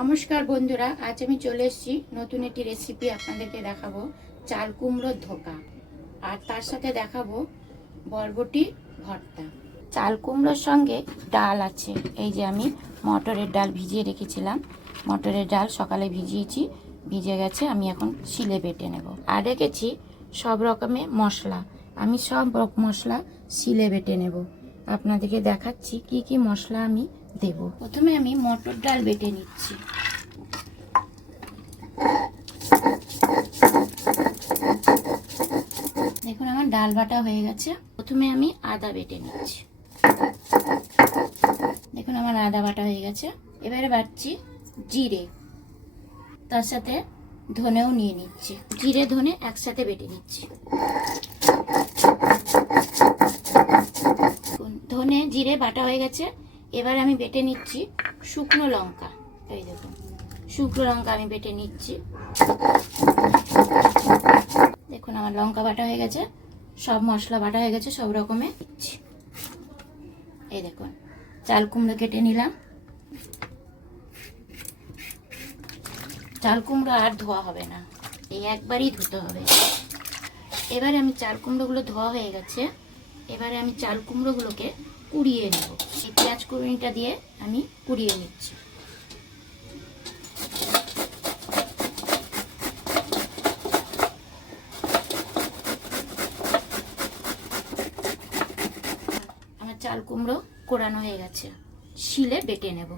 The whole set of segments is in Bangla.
নমস্কার বন্ধুরা, আজ আমি চলে এসেছি নতুন একটি রেসিপি আপনাদেরকে দেখাবো, চাল কুমড়োর ধোকা। আর তার সাথে দেখাবো বরবটি ভর্তা। চাল কুমড়োর সঙ্গে ডাল আছে, এই যে আমি মটরের ডাল ভিজিয়ে রেখেছিলাম। মটরের ডাল সকালে ভিজিয়েছি, ভিজে গেছে, আমি এখন শিলে বেটে নেব। আর রেখেছি সব রকমের মশলা, আমি সব মশলা শিলে বেটে নেব। আপনাদেরকে দেখাচ্ছি কি কি মশলা আমি দেব। প্রথমে আমি মটর ডাল বেটে নিচ্ছি। দেখুন আমার ডাল বাটা হয়ে গেছে। প্রথমে আমি আদা বেটে নিচ্ছি। দেখুন আমার আদা বাটা হয়ে গেছে। এবারে বাটছি জিরে। তার সাথে ধনেও নিয়ে নিচ্ছি। জিরে, ধনে একসাথে বেটে নিচ্ছি। ধনে, জিরে, বাটা হয়ে গেছে। এবার আমি বেটে নিচ্ছি শুকনো লঙ্কা। এই দেখুন, শুকনো লঙ্কা আমি বেটে নিচ্ছি। দেখুন, আমার লঙ্কা বাটা হয়ে গেছে, সব মশলা বাটা হয়ে গেছে, সব রকমের এই দেখুন, চাল কুমড়ো কেটে নিলাম। চাল কুমড়ো আর ধোয়া হবে না, এই একবারই ধুতে হবে। এবারে আমি চাল কুমড়োগুলো ধোয়া হয়ে গেছে, এবারে আমি চাল কুমড়োগুলোকে কুড়িয়ে নেব। এই পেঁয়াজ কুড়িটা দিয়ে আমি কুড়িয়ে নিচ্ছি। আমার চাল কুমড়ো কোরানো হয়ে গেছে। শিলে বেটে নেব।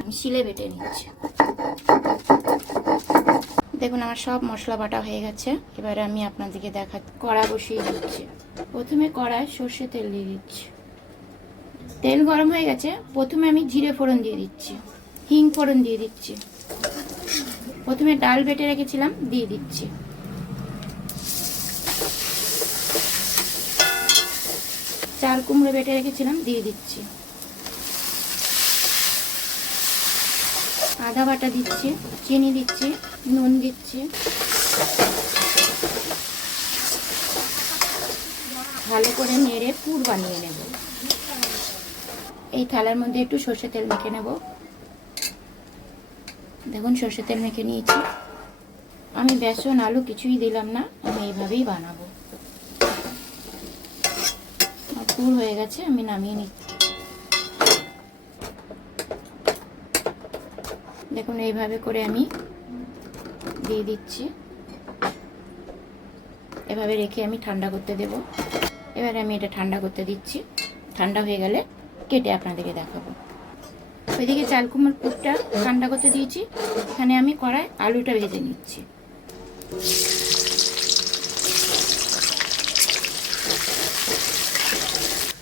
আমি শিলে বেটে নিচ্ছি। দেখুন, আমার সব মশলা বাটা হয়ে গেছে। এবারে আমি আপনাদেরকে দেখা, কড়া বসিয়ে দিচ্ছি। প্রথমে কড়ায় সর্ষে তেল দিয়ে দিচ্ছি। তেল গরম হয়ে গেছে, প্রথমে আমি জিরে ফোড়ন দিয়ে দিচ্ছি। হিং ফোড়ন দিয়ে দিচ্ছি। প্রথমে ডাল বেটে রেখেছিলাম, দিয়ে দিচ্ছি। চাল কুমড়ো বেটে রেখেছিলাম, দিয়ে দিচ্ছি। আদা বাটা দিচ্ছি, চিনি দিচ্ছি, নুন দিচ্ছি। ভালো করে নেড়ে পুর বানিয়ে নেব। এই থালার মধ্যে একটু সর্ষে তেল মেখে নেব। দেখুন সর্ষে তেল মেখে নিয়েছি। আমি বেসন, আলু কিছুই দিলাম না, আমি এইভাবেই বানাবো। পুর হয়ে গেছে, আমি নামিয়ে নিচ্ছি। দেখুন, এইভাবে করে আমি দিয়ে দিচ্ছি। এভাবে রেখে আমি ঠান্ডা করতে দেব। এবারে আমি এটা ঠান্ডা করতে দিচ্ছি। ঠান্ডা হয়ে গেলে কেটে আপনাদেরকে দেখাবো। ওইদিকে চাল কুমড়োর পুরটা ঠান্ডা করতে দিয়েছি। এখানে আমি কড়াই আলুটা ভেজে নিচ্ছি।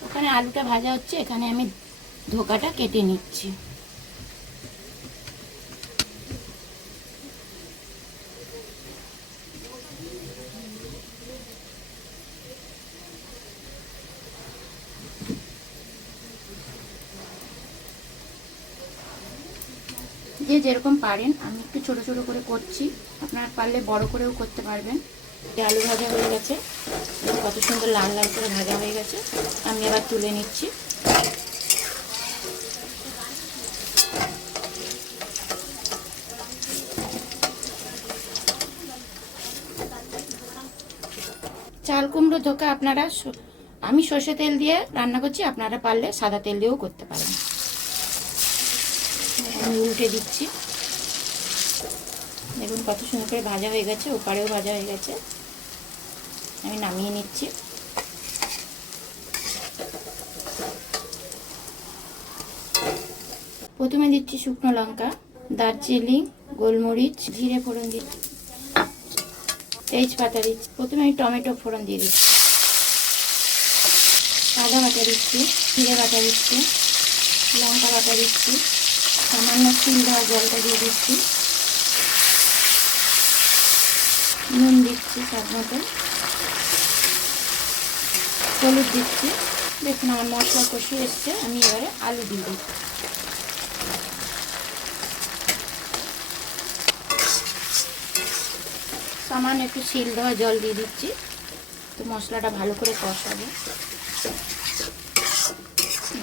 ওখানে আলুটা ভাজা হচ্ছে, এখানে আমি ধোকাটা কেটে নিচ্ছি। যেরকম পারেন আমি একটু ছোট ছোট করে করছি। আপনার পারলে বড় করেও করতে পারবেন। আলু ভাজা হয়ে গেছে। কত সুন্দর লাল লাল করে ভাজা হয়ে গেছে। আমি এবার তুলে নিচ্ছি। চাল কুমড়ো ধোকা আপনারা আমি সর্ষে তেল দিয়ে রান্না করছি আপনারা পারলে সাদা তেল দিয়েও করতে পারেন। আমি উল্টে দিচ্ছি। দেখুন কত সুন্দর করে ভাজা হয়ে গেছে, ওপারেও ভাজা হয়ে গেছে। আমি নামিয়ে নিচ্ছি। প্রথমে দিচ্ছি শুকনো লঙ্কা দার্জিলিং গোলমরিচ, জিরে ফোড়ন দিচ্ছি তেজপাতা দিচ্ছি। প্রথমে আমি টমেটো ফোড়ন দিয়ে দিচ্ছি। আদা বাটা দিচ্ছি, জিরে বাটা দিচ্ছি, লঙ্কা বাটা দিচ্ছি। সামান্য তিল দেওয়া জলটা দিয়ে দিচ্ছি। নুন দিচ্ছি স্বাদ মতো। হলুদ দিচ্ছি। দেখুন আমার মশলা কষিয়ে এসছে, আমি এবারে আলু দিয়ে দিচ্ছি। সামান্য একটু শিল দেওয়া জল দিয়ে দিচ্ছি, তো মশলাটা ভালো করে কষাবো।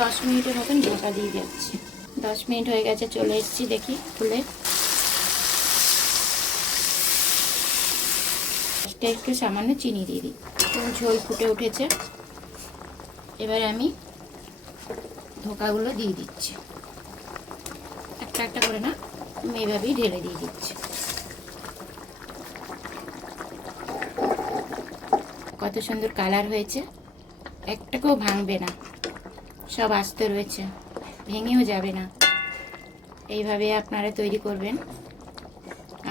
দশ মিনিটের মতন ঢাকা দিয়ে যাচ্ছি দশ মিনিট হয়ে গেছে, চলে এসেছি দেখি খুলে। একটু সামান্য চিনি দিয়ে দিই। ঝোল ফুটে উঠেছে। এবার আমি ধোকাগুলো দিয়ে দিচ্ছি। একটা একটা করে না, আমি এভাবেই ঢেলে দিয়ে দিচ্ছি। কত সুন্দর কালার হয়েছে। একটাকেও ভাঙবে না। সব আস্তে রয়েছে। ভেঙেও যাবে না। এইভাবে আপনারা তৈরি করবেন।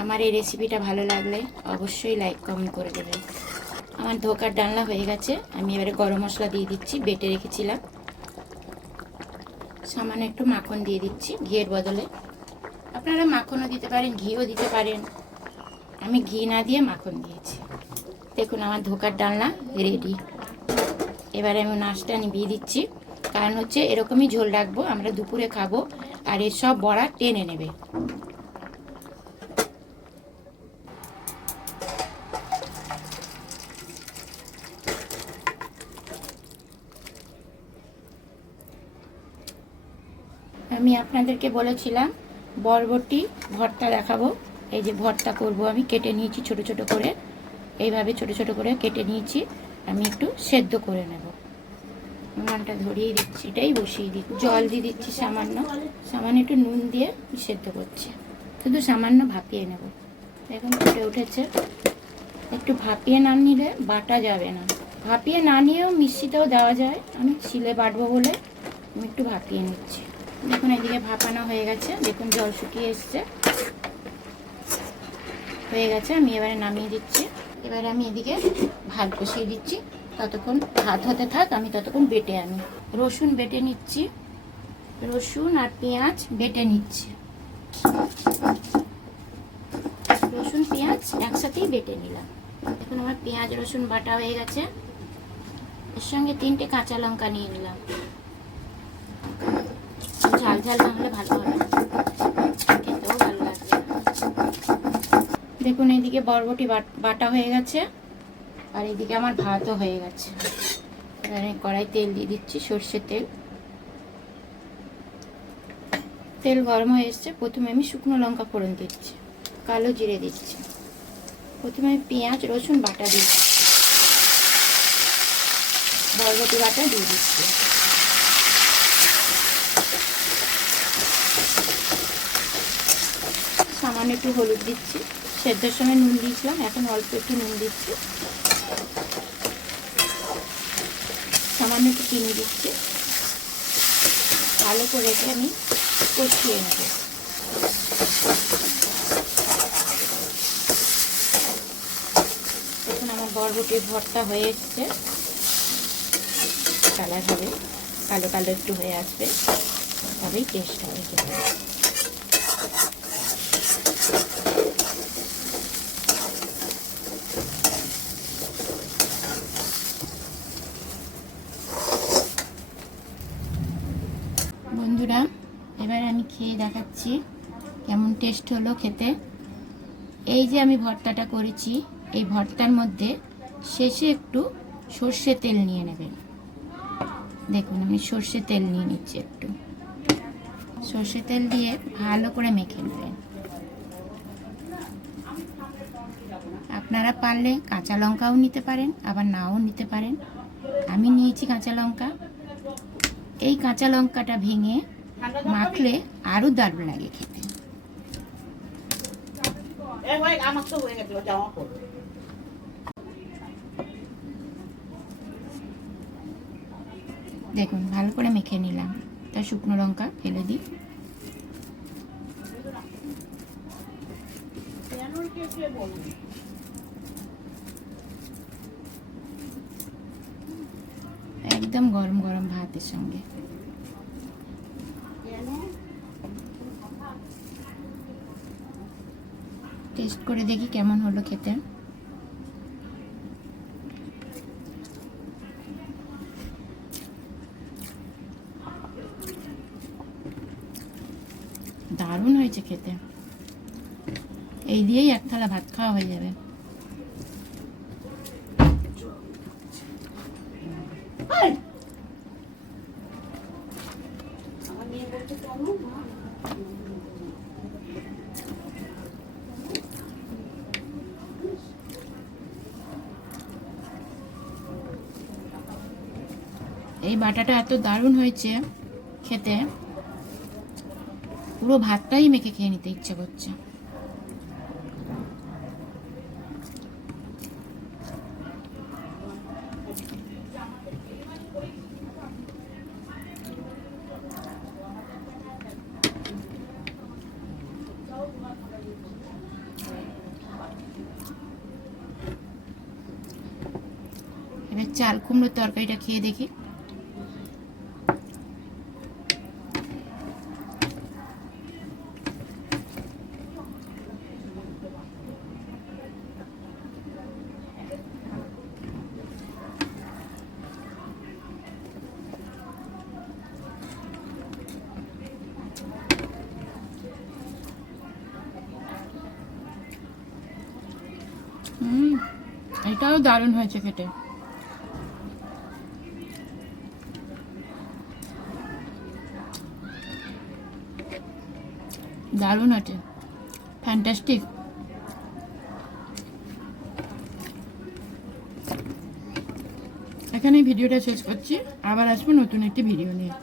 আমার এই রেসিপিটা ভালো লাগলে অবশ্যই লাইক কমেন্ট করে দেবেন। আমার ধোকার ডালনা হয়ে গেছে। আমি এবারে গরম মশলা দিয়ে দিচ্ছি, বেটে রেখেছিলাম। সামান্য একটু মাখন দিয়ে দিচ্ছি ঘিয়ের বদলে। আপনারা মাখনও দিতে পারেন, ঘিও দিতে পারেন। আমি ঘি না দিয়ে মাখন দিয়েছি। দেখুন আমার ধোকার ডালনা রেডি এবারে আমি নাচটা নিভিয়ে দিচ্ছি। কারণ হচ্ছে এরকমই ঝোল রাখব, আমরা দুপুরে খাব, আর এর সব বড়া টেনে নেবে। আমি আপনাদেরকে বলেছিলাম, বরবটি ভর্তা দেখাবো। এই যে ভর্তা করব আমি, কেটে নিয়েছি ছোট ছোট করে। এইভাবে ছোট ছোট করে কেটে নিয়েছি। আমি একটু সেদ্ধ করে নেব। উনানটা ধরিয়ে দিচ্ছি, এটাই বসিয়ে দিচ্ছি। জল দিয়ে দিচ্ছি সামান্য। সামান্য একটু নুন দিয়ে সেদ্ধ করছি। শুধু সামান্য ভাপিয়ে নেব। এখন ফুটে উঠেছে। একটু ভাপিয়ে না নিলে বাটা যাবে না। ভাপিয়ে না নিয়েও মিষ্টিতেও দেওয়া যায়। আমি শিলে বাটবো বলে আমি একটু ভাপিয়ে নিচ্ছি। দেখুন, এদিকে ভাপানো হয়ে গেছে। দেখুন, জল শুকিয়ে এসছে। হয়ে গেছে, আমি এবারে নামিয়ে দিচ্ছি। এবারে আমি এদিকে ভাত বসিয়ে দিচ্ছি। ততক্ষণ ভাত হতে থাক, আমি ততক্ষণ বেটে আনি। রসুন বেটে নিচ্ছি। রসুন আর পেঁয়াজ বেটে নিচ্ছি। রসুন, পেঁয়াজ একসাথেই বেটে নিলাম। এখন আমার পেঁয়াজ, রসুন বাটা হয়ে গেছে। এর সঙ্গে তিনটে কাঁচা লঙ্কা নিয়ে নিলাম। ঝাল ঝাল না হলে ভালো হবে। খেতেও ভালো লাগবে দেখুন, এইদিকে বরবটি বাটা হয়ে গেছে। আর এদিকে আমার ভাতও হয়ে গেছে। এবারে কড়াই তেল দিয়ে দিচ্ছি, সর্ষের তেল। তেল গরম হয়ে এসছে। প্রথমে আমি শুকনো লঙ্কা ফোড়ন দিচ্ছি, কালো জিরে দিচ্ছি। প্রথমে আমি পেঁয়াজ, রসুন বাটা দিচ্ছি। বরবটি বাটা দিয়ে দিচ্ছি। সামান্য একটু হলুদ দিচ্ছি। সেদ্ধর সময় নুন দিয়েছিলাম, এখন অল্প একটু নুন দিচ্ছি। সামান্য একটু চিনি দিচ্ছি। ভালো করে রেখে আমি কষিয়ে নেব। এখন আমার বরবটির ভর্তা হয়ে এসছে। কালার হবে, কালো কালো একটু হয়ে আসবে। তবেই টেস্ট হবে খেতে বন্ধুরা এবার আমি খেয়ে দেখাচ্ছি। কেমন টেস্ট হলো খেতে? এই যে আমি ভর্তাটা করেছি, এই ভর্তার মধ্যে শেষে একটু সর্ষে তেল নিয়ে নেবেন। দেখুন, আমি সর্ষে তেল নিয়ে নিচ্ছি একটু। সর্ষে তেল দিয়ে ভালো করে মেখে নেবেন। আপনারা পারলে কাঁচা লঙ্কাও নিতে পারেন, আবার নাও নিতে পারেন। আমি নিয়েছি কাঁচা লঙ্কা। এই কাঁচা লঙ্কাটা ভেঙে মাখলে আরও দারুণ লাগে খেতে। দেখুন ভালো করে মেখে নিলাম। তা শুকনো লঙ্কা ফেলে দিই। একদম গরম গরম ভাতের সঙ্গে। টেস্ট করে দেখি কেমন হলো খেতে। দারুণ হয়েছে খেতে। এই দিয়েই এক থালা ভাত খাওয়া হয়ে যাবে। এই বাটাটা এত দারুণ হয়েছে খেতে। পুরো ভাতটাই মেখে খেয়ে নিতে ইচ্ছে করছে। চাল কুমড়োর তরকারিটা খেয়ে দেখি। এটাও দারুণ হয়েছে খেতে। দারুণ আছে। ফ্যান্টাস্টিক এখানে ভিডিওটা শেষ করছি। আবার আসব নতুন একটি ভিডিও নিয়ে।